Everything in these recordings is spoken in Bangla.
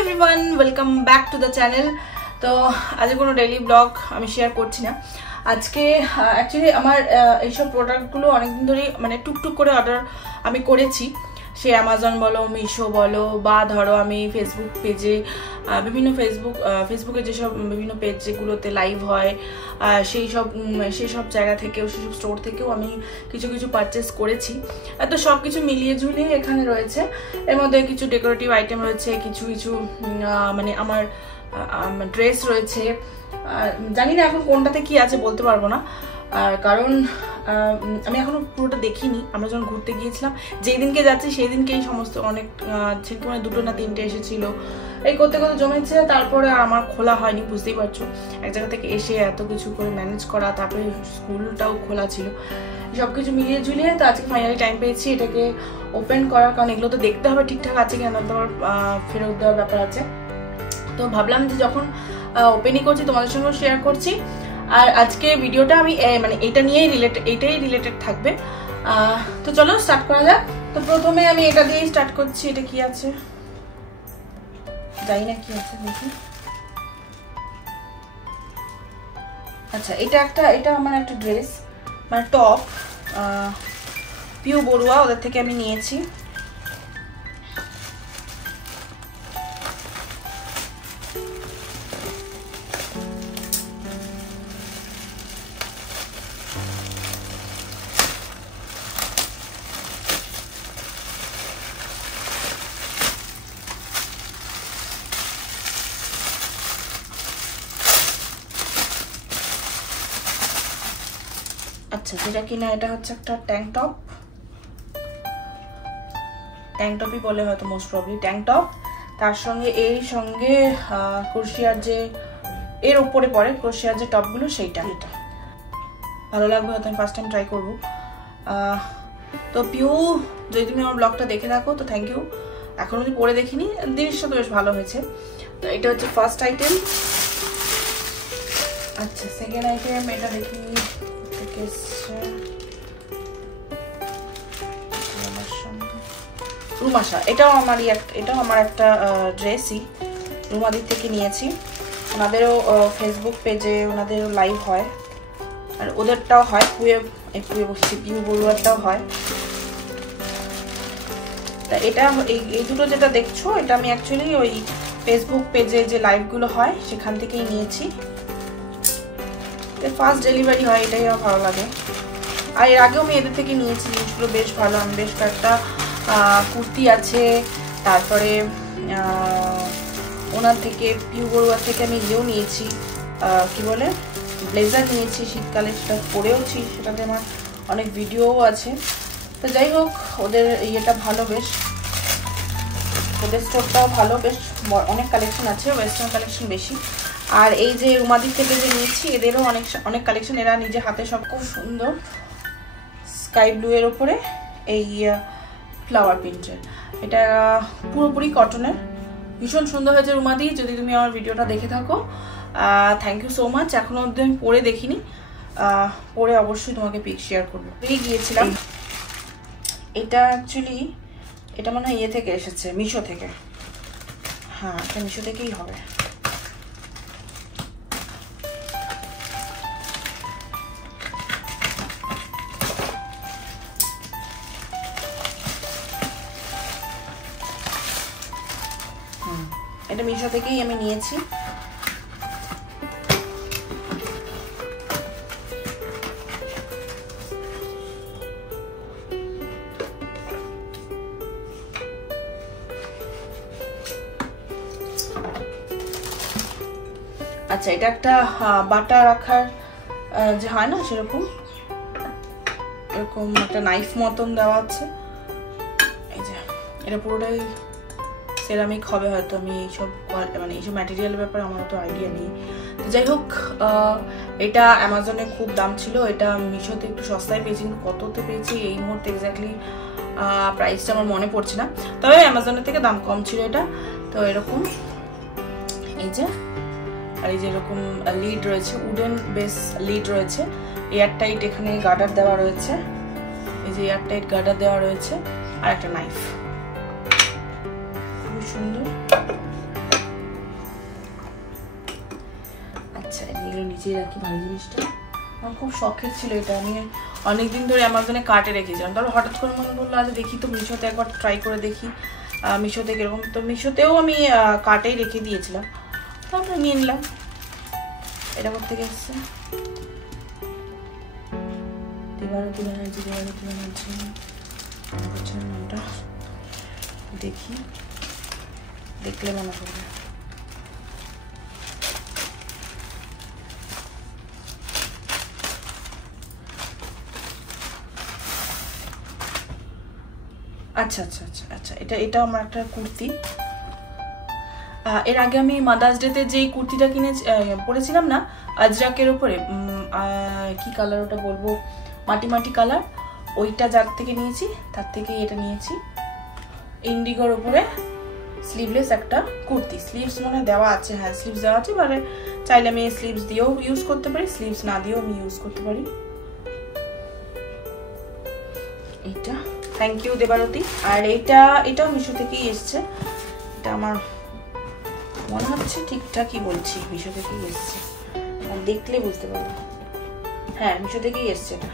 Everyone, welcome back to the channel. তো আজ কোনো ডেইলি ব্লগ আমি শেয়ার করছি না। আজকে অ্যাকচুয়ালি আমার এইসব প্রোডাক্টগুলো অনেকদিন ধরেই মানে টুকটুক করে অর্ডার আমি করেছি, সে অ্যামাজন বলো, মিশো বলো, বা ধরো আমি ফেসবুক পেজে বিভিন্ন ফেসবুকে যেসব বিভিন্ন পেজ যেগুলোতে লাইভ হয় সেই সব জায়গা থেকেও, সেই সব স্টোর থেকেও আমি কিছু কিছু পারচেস করেছি। তো সব কিছু মিলিয়ে ঝুলিয়ে এখানে রয়েছে। এর মধ্যে কিছু ডেকোরেটিভ আইটেম রয়েছে, কিছু মানে আমার ড্রেস রয়েছে। জানি না এখন কোনটাতে কি আছে বলতে পারবো না, কারণ আমি এখনো পুরোটা দেখিনি। আমরা যখন ঘুরতে গিয়েছিলাম, যেই দিনকে যাচ্ছি সেই দিনকেই সমস্ত অনেক সেদিকে মানে 2 না 3টে এসেছিল। এই করতে করতে জমেছে, তারপরে আর আমার খোলা হয়নি। বুঝতেই পারছো, এক জায়গা থেকে এসে এত কিছু করে ম্যানেজ করা, তারপরে স্কুলটাও খোলা ছিল, সব কিছু মিলিয়ে ঝুলিয়ে তো আজকে ফাইনালি টাইম পেয়েছি এটাকে ওপেন করার। কারণ এগুলো তো দেখতে হবে ঠিকঠাক আছে কেন, তোমার ফেরত দেওয়ার ব্যাপার আছে। তো ভাবলাম যে যখন ওপেনই করছি তোমাদের সঙ্গেও শেয়ার করছি। আর আজকে ভিডিওটা আমি মানে এইটাই রিলেটেড থাকবে। তো চলো স্টার্ট করা যাক। তো প্রথমে আমি এটা দিয়েই স্টার্ট করছি। এটা কি আছে জানি না, কি আছে দেখি। আচ্ছা, এটা আমার একটা ড্রেস মানে টপ, পিউ বড়ুয়া, ওদের থেকে আমি নিয়েছি। আচ্ছা, যেটা কিনা এটা হচ্ছে একটা ট্যাঙ্ক টপই বলে হয়তো, মোস্ট প্রবলি ট্যাঙ্ক টপ। তার সঙ্গে ক্রোশিয়ার যে এর উপরে পরে ক্রোশিয়ার যে টপগুলো, সেইটা এটা ভালো লাগবে হয়তো। আমি ফার্স্ট টাইম ট্রাই করবো। তো পিউ, যদি তুমি আমার ব্লগটা দেখে থাকো তো থ্যাংক ইউ। এখন আমি পরে দেখিনি, জিনিসটা তো বেশ ভালো হয়েছে। তো এটা হচ্ছে ফার্স্ট আইটেম। আচ্ছা, সেকেন্ড আইটেম এটা দেখি। রুমাশা, এটাও আমার একটা ড্রেসই রুমাদির থেকে নিয়েছি। ওনাদেরও ফেসবুক পেজে ওনাদেরও লাইভ হয়, আর ওদেরটাও হয়, পিউ বড়ুয়ারটাও হয়। তা এটা এই দুটো যেটা দেখছো, এটা আমি অ্যাকচুয়ালি ওই ফেসবুক পেজে যে লাইভগুলো হয় সেখান থেকেই নিয়েছি। ফার্স্ট ডেলিভারি হয়, এটাই আমার ভালো লাগে। আর এর আগেও আমি এদের থেকে নিয়েছি, জিনিসগুলো বেশ ভালো। আমি বেশ কয়েকটা কুর্তি আছে, তারপরে ওনার থেকে পিউ বড়ুয়ার থেকে আমি ইয়েও নিয়েছি, কি বলে ব্লেজার নিয়েছি শীতকালে, সেটা পরেওছি, সেটাতে আমার অনেক ভিডিওও আছে। তো যাই হোক, ওদের ইয়েটা ভালো, বেশ ওদের স্টোরটাও ভালো, বেশ অনেক কালেকশন আছে, ওয়েস্টার্ন কালেকশন বেশি। আর এই যে রুমাদির থেকে যে নিয়েছি, এদেরও অনেক কালেকশন। এরা নিজে হাতে সব খুব সুন্দর স্কাই ব্লু এর ওপরে এই ফ্লাওয়ার প্রিন্টের, এটা পুরোপুরি কটনের, ভীষণ সুন্দর হয়েছে রুমাদি। যদি তুমি আমার ভিডিওটা দেখে থাকো, থ্যাংক ইউ সো মাচ। এখনো অবধি আমি পরে দেখিনি, পরে অবশ্যই তোমাকে পিক শেয়ার করবো। পেয়ে গিয়েছিলাম। এটা অ্যাকচুয়ালি এটা মনে হয় ইয়ে থেকে এসেছে, মিশো থেকে। হ্যাঁ, এটা মিশো থেকেই হবে। এটা মিশো থেকেই আমি নিয়েছি। আচ্ছা, এটা একটা বাটা রাখার যে হয় না, সেরকম এরকম একটা নাইফ মতন দেওয়া আছে। এই যে এটা পুরোটাই সেরামিক হবে হয়তো, আমি এইসব মানে এইসব ম্যাটেরিয়ালের ব্যাপারে আমার তো আইডিয়া নেই। যাই হোক, এটা অ্যামাজনে খুব দাম ছিল, এটা মিশোতে একটু সস্তায় পেয়েছি, কিন্তু কততে পেয়েছি এই মুহূর্তে এক্স্যাক্টলি প্রাইসটা আমার মনে পড়ছে না, তবে অ্যামাজনের থেকে দাম কম ছিল এটা। তো এরকম এই যে, আর এই যে এরকম লিড রয়েছে, উডেন বেস লিড রয়েছে, এয়ারটাইট এখানে গার্ডার দেওয়া রয়েছে, এই যে এয়ারটাইট গার্ডার দেওয়া রয়েছে, আর একটা নাইফ, খুব সুন্দর। পেঁচিয়ে রাখি ভারী জিনিসটা। আমার খুব শখের ছিল এটা, আমি অনেকদিন ধরে অ্যামাজনে কার্টে রেখেছিলাম। তারপর হঠাৎ করে মনে পড়লো আজ দেখি তো মিশোতে একবার ট্রাই করে দেখি মিশোতে কীরকম। তো মিশোতেও আমি কার্টেই রেখে দিয়েছিলাম, তারপরে নিয়ে নিলাম। এটা করতে গেছে দেবারতী ব্যানার্জি, দেবারতী ব্যানার্জি নামটা দেখি, দেখলে মনে করবে। আচ্ছা আচ্ছা আচ্ছা আচ্ছা, এটা আমার একটা কুর্তি। এর আগে আমি মাদার্স ডেতে যেই কুর্তিটা পরেছিলাম না আজরাকের উপরে, কি কালার ওটা বলবো, মাটি মাটি কালার, ওইটা যার থেকে নিয়েছি তার থেকে এটা নিয়েছি। ইন্ডিগোর উপরে স্লিভলেস একটা কুর্তি, স্লিভস মনে দেওয়া আছে, হ্যাঁ স্লিভস দেওয়া আছে, মানে চাইলে আমি স্লিভস দিয়েও ইউজ করতে পারি, স্লিভস না দিয়েও আমি ইউজ করতে পারি। এইটা থ্যাংক ইউ দেবারতী। আর এটাও মিশো থেকেই এসছে, এটা আমার মনে হচ্ছে ঠিকঠাকই বলছি, মিশো থেকেই এসছে, দেখলে বুঝতে পারবো। হ্যাঁ মিশো থেকেই এসছে এটা।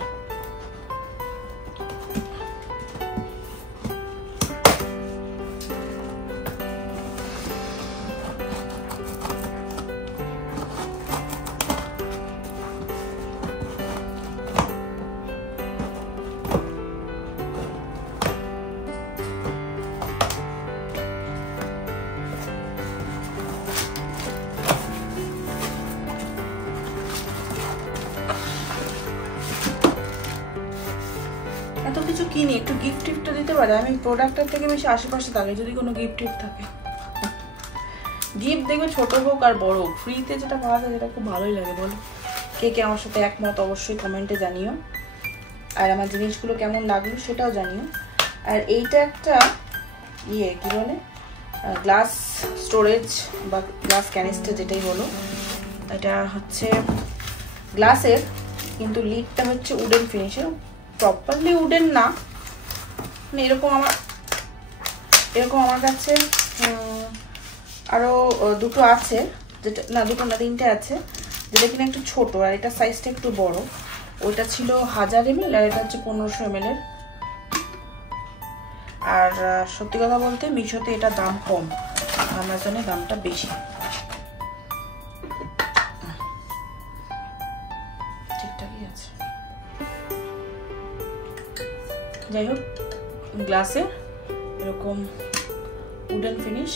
এত কিছু কিনি, একটু গিফট টিফটটা দিতে পারে। আমি প্রোডাক্টের থেকে বেশি আশেপাশে থাকে যদি কোনো গিফট টিফট থাকে। গিফট দেখবে ছোট হোক আর বড় হোক, ফ্রিতে যেটা পাওয়া যায় সেটা খুব ভালোই লাগে। বলো কে কে আমার সাথে একমত অবশ্যই কমেন্টে জানিও, আর আমার জিনিসগুলো কেমন লাগলো সেটাও জানিও। আর এইটা একটা কি বলে, গ্লাস স্টোরেজ বা গ্লাস ক্যানিস্টার যেটাই বলো, এটা হচ্ছে গ্লাসের, কিন্তু লিডটা হচ্ছে উডেন ফিনিশের, প্রপারলি উডেন না, মানে এরকম আমার কাছে আরো দুটো আছে, যেটা না দুটো না তিনটে আছে, যেটা কিনা একটু ছোট আর এটা সাইজটা একটু বড়। ওইটা ছিল 1000 ml আর এটা হচ্ছে 1500 ml এর। আর সত্যি কথা বলতে মিশোতে এটা দাম কম, অ্যামাজনে দামটা বেশি। ঠিকঠাকই আছে। যাই হোক, গ্লাসে এরকম উডেন ফিনিশ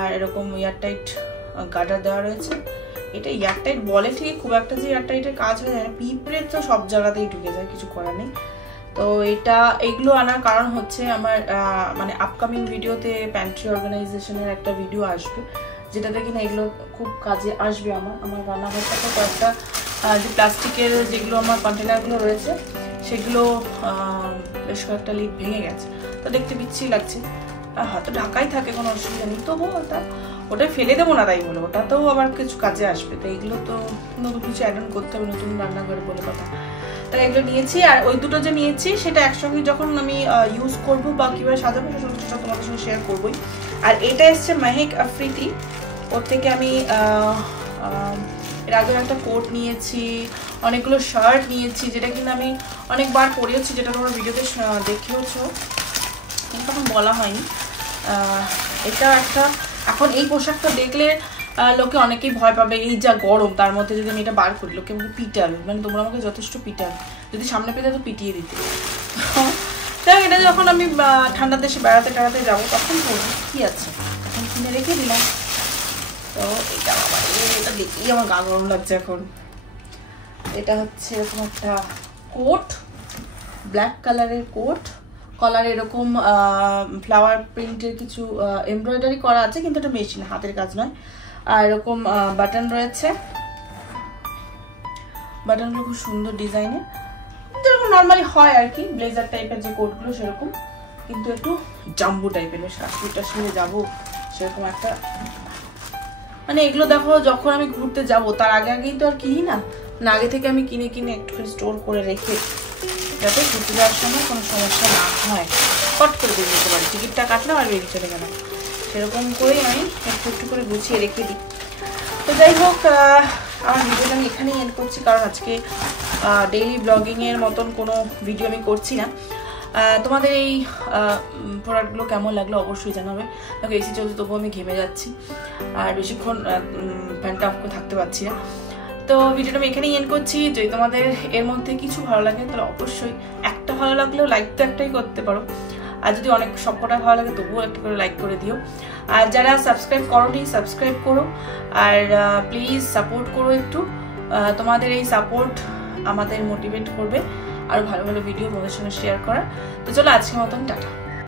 আর এরকম এয়ারটাইট গার্ডার দেওয়া রয়েছে। এটা এয়ারটাইট বলে ঠিকই, খুব একটা যে এয়ারটাইটের কাজ হয়ে যায় না, পিঁপড়ে তো সব জায়গাতেই ঢুকে যায়, কিছু করার নেই। তো এইগুলো আনার কারণ হচ্ছে আমার মানে আপকামিং ভিডিওতে প্যান্ট্রি অর্গানাইজেশনের একটা ভিডিও আসবে, যেটাতে কিনা এগুলো খুব কাজে আসবে। আমার রান্নাঘরটাতে কয়েকটা যে প্লাস্টিকের যেগুলো আমার কন্টেনারগুলো রয়েছে সেগুলো বেশ কয়েকটা লিড ভেঙে গেছে, তো দেখতে বিচ্ছিরি লাগছে। হয়তো ঢাকাই থাকে, কোনো অসুবিধা নেই, তবুও ওটা ফেলে দেবো না তাই বলে, ওটাতেও আবার কিছু কাজে আসবে। তো এগুলো তো নতুন কিছু অ্যাড অন করতে হবে, নতুন রান্নাঘরে বলে কথা, তাই এগুলো নিয়েছি। আর ওই দুটো যে নিয়েছি সেটা একসঙ্গে যখন আমি ইউজ করবো বা কীভাবে সাজাবো সেটা তোমাদের সঙ্গে শেয়ার করবোই। আর এটা এসছে মেহেক আফ্রিদি, ওর থেকে আমি এর আগে একটা কোট নিয়েছি, অনেকগুলো শার্ট নিয়েছি, যেটা কিন্তু আমি অনেকবার পরেওছি, যেটা তোমরা ভিডিওতে দেখেওছো, কিন্তু এখন বলা হয়নি। এটা একটা, এখন এই পোশাকটা দেখলে লোকে অনেকেই ভয় পাবে, এই যা গরম তার মধ্যে যদি আমি এটা বার করি লোকে আমাকে পিটাবে, মানে তোমরা আমাকে যথেষ্ট পিটাবে, যদি সামনে পেতে তো পিটিয়ে দিতে। তাই এটা যখন আমি ঠান্ডার দেশে বেড়াতে যাবো তখন করবো, কি আছে, এখন কিনে রেখে দিলাম। তো এটা এটা দেখেই আমার গা গরম লাগছে এখন। এটা হচ্ছে এরকম একটা কোট, ব্ল্যাক কালারের কোট, কলার এরকম ফ্লাওয়ার প্রিন্টের কিছু এমব্রয়ডারি করা আছে, কিন্তু এটা মেশিন, হাতের কাজ নয়। আর এরকম বাটন রয়েছে, বাটনগুলো খুব সুন্দর ডিজাইনের, যেরকম নর্মালি হয় আর কি ব্লেজার টাইপের যে কোটগুলো সেরকম, কিন্তু একটু জাম্বু টাইপের, বেশ কাশ্মীরে যাবো সেরকম একটা, মানে এগুলো দেখো যখন আমি ঘুরতে যাব তার আগেই তো আর কিনি না, আগে থেকে আমি কিনে একটু স্টোর করে রেখে, যাতে ঘুরতে যাওয়ার সময় কোনো সমস্যা না হয়, কট করে দিয়ে দিতে পারি, টিকিটটা কাটলাম আর বেরিয়ে চলে গেলাম, সেরকম করেই আমি একটু করে গুছিয়ে রেখে দিই। তো যাই হোক, আমার ভিডিওটা আমি এখানেই এন্ড করছি, কারণ আজকে ডেইলি ব্লগিংয়ের মতন কোনো ভিডিও আমি করছি না। তোমাদের এই প্রোডাক্টগুলো কেমন লাগলো অবশ্যই জানাবে। দেখো এসি চলছে তবুও আমি ঘেমে যাচ্ছি, আর বেশিক্ষণ ফ্যানটা অফ করে থাকতে পারছি না। তো ভিডিওটা আমি এখানেই এন্ড করছি। যদি তোমাদের এর মধ্যে কিছু ভালো লাগে তাহলে অবশ্যই একটা ভালো লাগলেও লাইক তো একটাই করতে পারো, আর যদি অনেক সবকটা ভালো লাগে তবুও একটা করে লাইক করে দিও। আর যারা সাবস্ক্রাইব করোনি সাবস্ক্রাইব করো, আর প্লিজ সাপোর্ট করো একটু। তোমাদের এই সাপোর্ট আমাদের মোটিভেট করবে আরও ভালো ভালো ভিডিও তোমাদের সঙ্গে শেয়ার করার। তো চলো আজকের মতন টাটা।